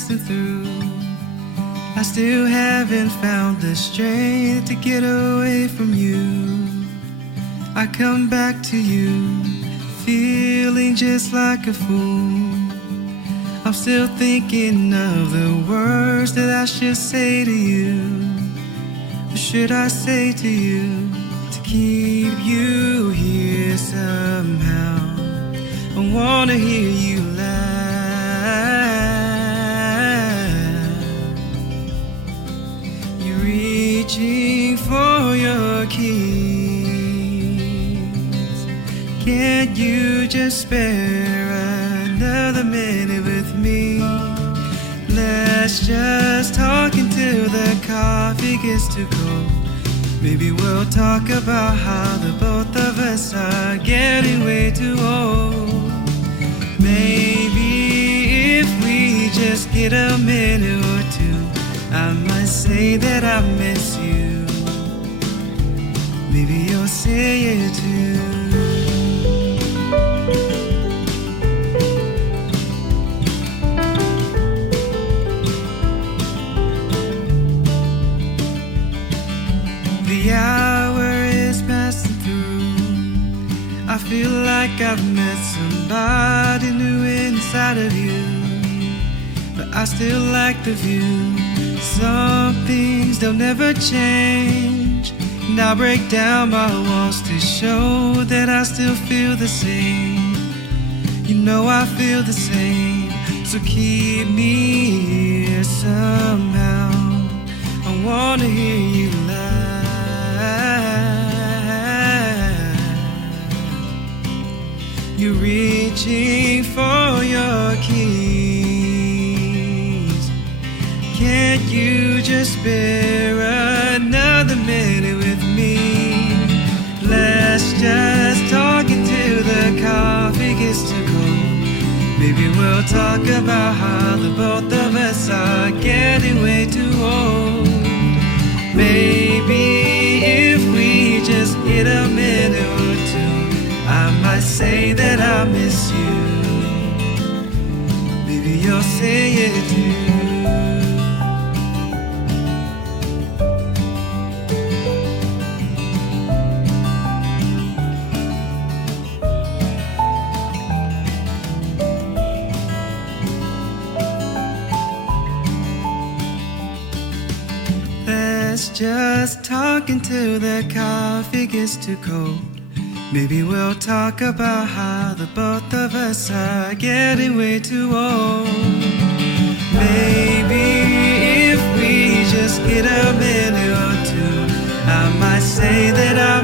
passing through. I still haven't found the strength to get away from you. I come back to you, feeling just like a fool. I'm still thinking of the words that I should say to you. What should I say to you to keep you here somehow? I wanna hear you laugh. You're reaching for your keys. Can't you just spare another minute with me? Let's just talk until the coffee gets too cold. Maybe we'll talk about how the both of us are getting way too old. Maybe if we just get a minute or two, I might say that I miss you. Maybe you'll say it too. The hour is passing through. I feel like I've met somebody new inside of you, but I still like the view. Some things they'll never change, and I'll break down my walls to show that I still feel the same. You know I feel the same, so keep me here somehow. I wanna hear you laugh. You're reaching for your keys. Can't you just spare another minute with me? Let's just talk until the coffee gets too cold. Maybe we'll talk about how the both of us are getting way too old. Maybe if we just get a minute or two, I might say that I miss you. Maybe you'll say it too. Let's just talk until the coffee gets too cold. Maybe we'll talk about how the both of us are getting way too old. Maybe if we just get a minute or two, I might say that I